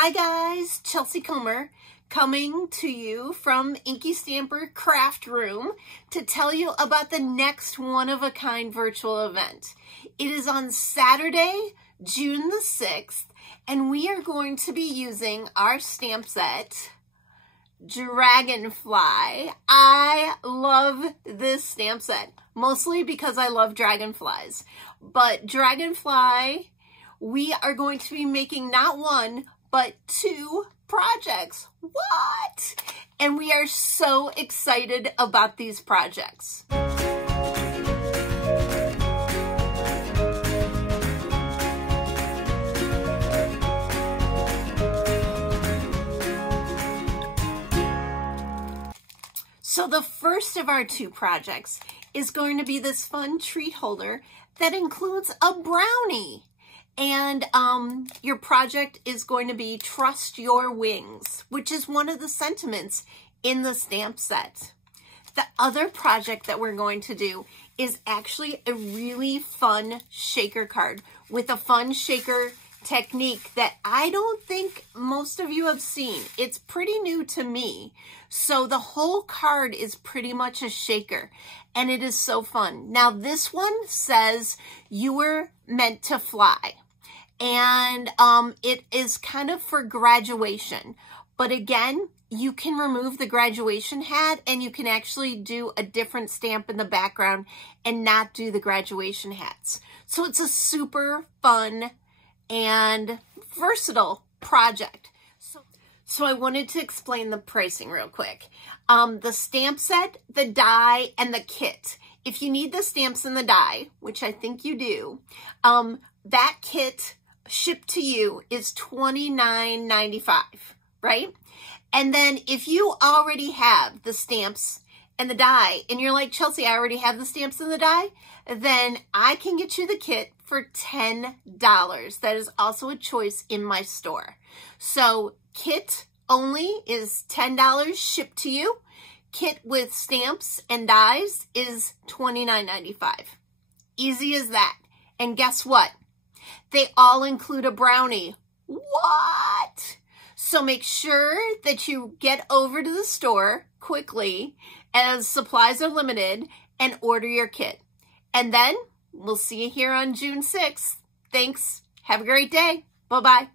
Hi guys, Chelsea Comer coming to you from Inky Stamper Craft Room to tell you about the next one-of-a-kind virtual event. It is on Saturday, June the 6th, and we are going to be using our stamp set, Dragonfly. I love this stamp set, mostly because I love dragonflies. But Dragonfly, we are going to be making not one, but 2 projects. What? And we are so excited about these projects. So the first of our 2 projects is going to be this fun treat holder that includes a brownie. And your project is going to be Trust Your Wings, which is one of the sentiments in the stamp set. The other project that we're going to do is actually a really fun shaker card with a fun shaker technique that I don't think most of you have seen. It's pretty new to me. So the whole card is pretty much a shaker, and it is so fun. Now this one says you were meant to fly. And it is kind of for graduation. But again, you can remove the graduation hat and you can actually do a different stamp in the background and not do the graduation hats. So it's a super fun and versatile project. So I wanted to explain the pricing real quick. The stamp set, the die, and the kit. If you need the stamps and the die, which I think you do, that kit shipped to you is $29.95, right? And then if you already have the stamps and the die, and you're like, Chelsea, I already have the stamps and the die, then I can get you the kit for $10. That is also a choice in my store. So kit only is $10 shipped to you. Kit with stamps and dies is $29.95. Easy as that. And guess what? They all include a brownie. What? So make sure that you get over to the store quickly as supplies are limited and order your kit. And then we'll see you here on June 6th. Thanks. Have a great day. Bye-bye.